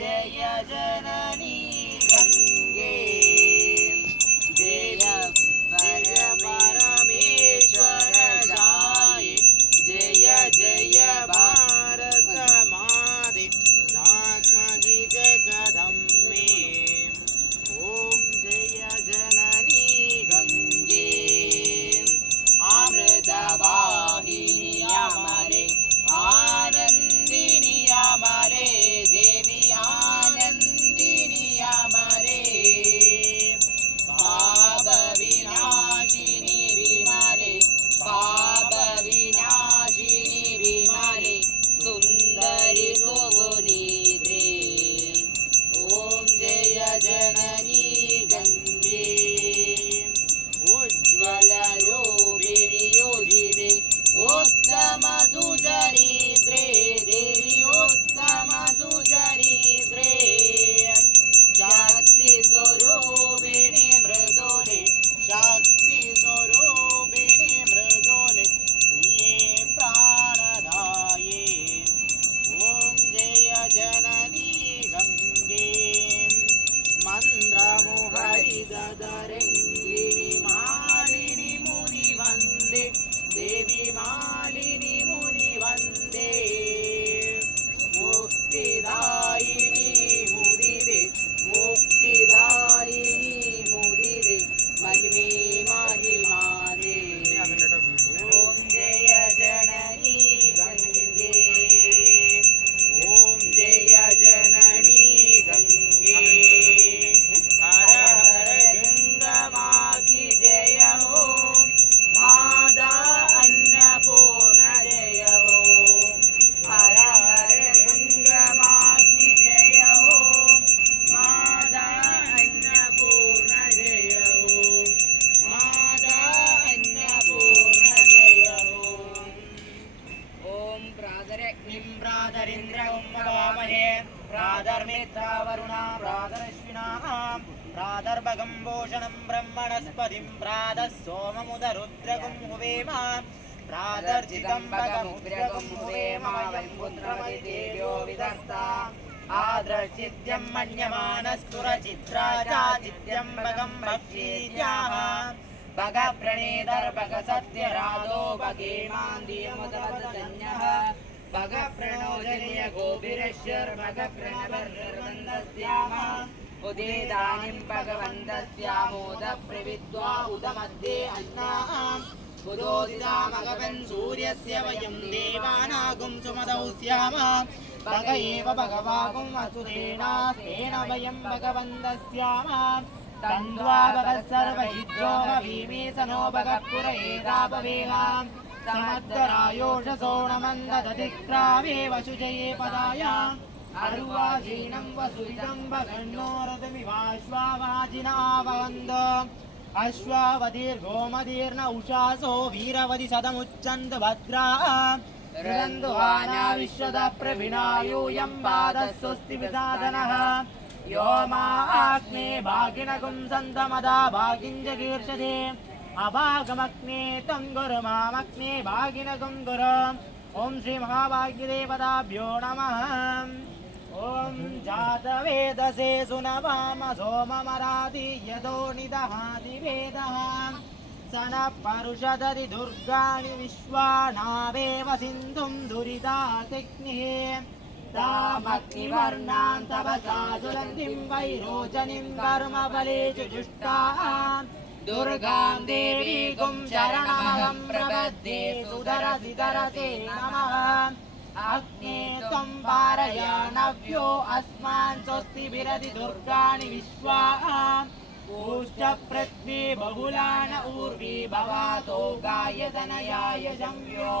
जय जन प्रातर्जितं भगमुग्रगुं हुवेम वैपुत्रमदिदेव्यो विदर्ता आद्रचित्यं मन्यमानस्तुरचित्रा चाचित्यं भगं भक्षीत्याः भग प्रणेदर्भग सत्यराधो भगेमान्दीयमुदवदन्यः भग प्रणोदनीय गोभिरश्यर्भग प्रणवर्नन्दस्याम उदेदानीं भगवन्तस्यामोद प्रविद्वा उदमध्ये अन्नाम् उदोदितामगवन् सूर्यस्य वयं देवानागुं सुमदौ स्याम भग एव भगवागुं वसुदेना तेन वयं भगवन्तस्याम तन्द्वा भगः सर्वहिद्रो भवीमे सनो भगः पुरयेदापवेहाम् समद्दरायोषसोणमन्ददधिक्रावेव शुचये पदाय अर्वाचीनं वसुरितं भगन्नोरतमिवाश्वावाजिनावन्द अश्वावदीर्घोमदीर्न उषासो वीरवदि सदमुच्चन्द भद्रा ऋगन्धुवाना विश्वद प्रभिनायूयं पादः स्वस्ति विसाधनः यो मा आग्ने भागिनगुं सन्तमदा भागिञ्जगीर्षदे अभागमग्ने तं गुरु मामग्ने भागिनगुं गुरु ॐ श्रीमहाभाग्यदेवताभ्यो नमः ॐ जातवेदसे सुनवाम सोममराति यदो निदहाति वेदः स नः परुषदति दुर्गाणि विश्वानावेव सिन्धुं दुरितातिग्निः तामग्निवर्णां तपसा ज्वलन्तीं वैरोचनीं कर्मफलेषु जुष्टाम् दुर्गां देवीकुं शरणमहं प्रपद्ये सुदरसि तरसे नमः अग्ने त्वं पारय नव्यो अस्मान् स्वस्ति विरति दुर्गाणि विश्वा। ऊष्टपृथ्वी बहुलान ऊर्वी भवातो गायतनयाय संयो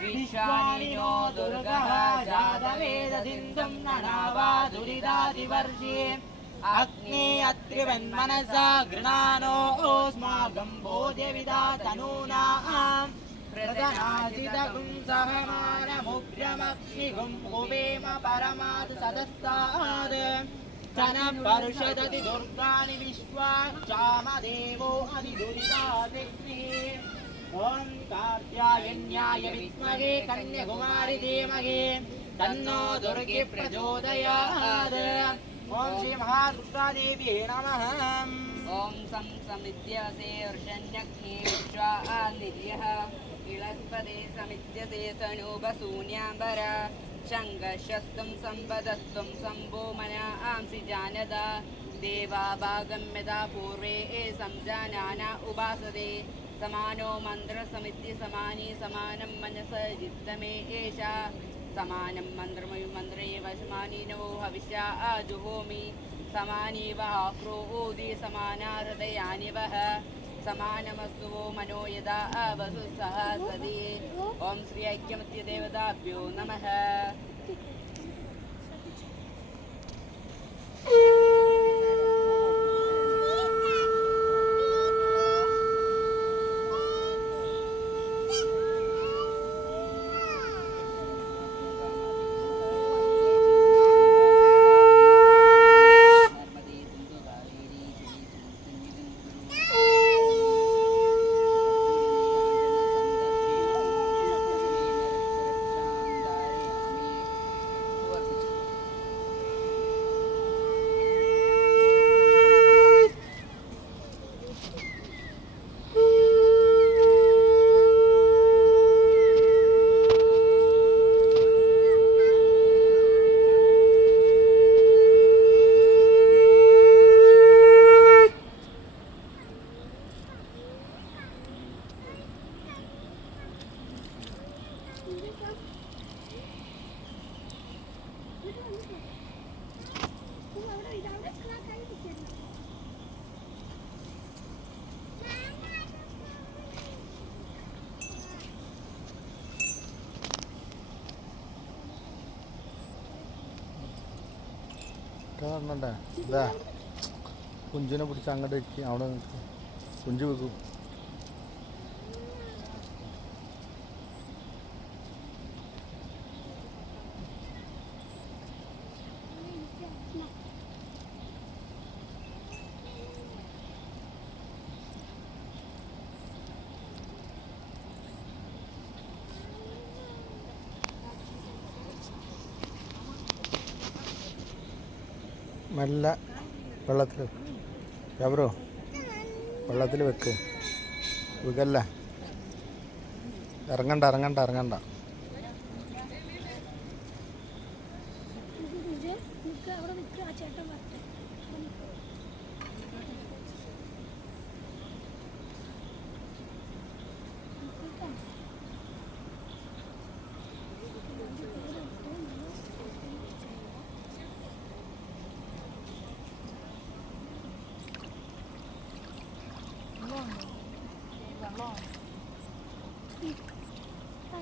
विश्वानियो दुर्गः जातवेदसिन्धुं ननावा दुरिदादिवर्षे। अग्ने अत्रिवन्मनसा बोध्यविदातनूनाम् प्रदनादिदगुं सहमानमुग्रमग्निगुं ప్రదనాజిదగుం సహమానముగ్రమగ్నిగుం హువేమ పరమాత్ సదస్తాద్. తన పరుషదతి దుర్గాని విశ్వాక్షామదేవో అతి దురితాగ్ని ఓం కార్యాయన్యాయ విద్మహే కన్యకుమారి ధీమహే. తన్నో దుర్గే ప్రచోదయాద్. ఓం శ్రీ మహాదుర్గాదేవి నమః. ఓం సం సమిద్యసే ఋషణ్యగ్ని ഇളസ്പദേ സമിജ്യതേ സനൂപശൂന്യാംബര ശങ്കശസ്ത്വം സമ്പദത്വം സംഭൂമന ആംസി ജാനത ദേവാഭാഗമ്യതാ പൂർവേ സംജാനാന ഉപാസതേ സമാനോ മന്ത്രസമിതി സമാനി സമാനം മനസ് ചിത്തമേ ഏഷ സമാനം മന്ത്രമയു മന്ത്രേ വശമാനീനവോ ഹവിഷ ആജുഹോമി സമാനീവ ആക്രോതി സമാനാരതയാനിവ സമാനമസ്തു മനോ യഥാ വസു സഹ സതി. ഓം ശ്രീ ഐക്യമത്യ ദേവതാഭ്യോ നമഃ. നടന്നണ്ടേ ഇതാ. കുഞ്ചിനെ പിടിച്ച് അങ്ങോട്ട് ഇരിക്കും അവിടെ നിൽക്കും കുഞ്ചു വെക്കും. മെല്ലെ വെള്ളത്തിൽ എവറോ വെള്ളത്തിൽ വെക്ക്. വികല്ല. ഇറങ്ങണ്ട ഇറങ്ങണ്ട ഇറങ്ങണ്ട.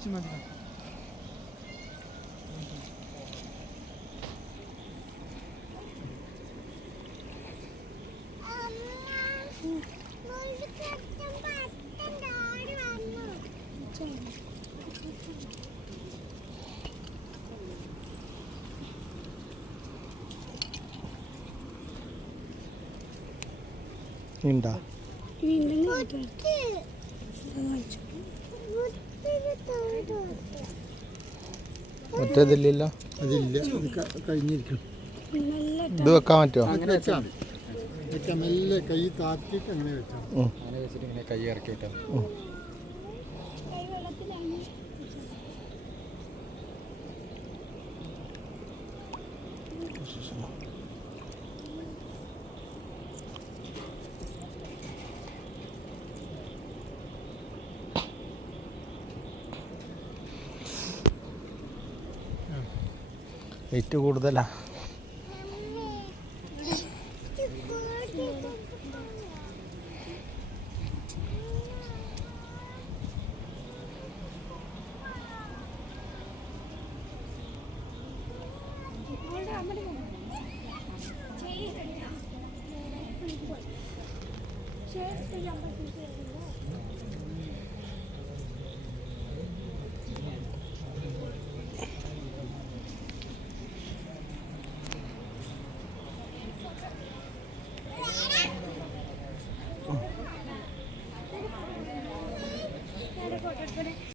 집만 가. 입니다. 이 있는 거 어떻게? മറ്റേതില്ലല്ലോ? അതില്ല. കഴിഞ്ഞിരിക്കണം. ഇത് വെക്കാൻ പറ്റുമോ അങ്ങനെ വെച്ചാൽ വെച്ചാൽ മെല്ലെ കൈ താത്തിയിട്ട് അങ്ങനെ വെച്ചാൽ അങ്ങനെ വെച്ചിട്ട് ഇങ്ങനെ കൈ ഇറക്കി വിട്ടാൽ. വെയിറ്റ് കൂടുതലാ. അവളുടെ അമ്മയുടെ ശരി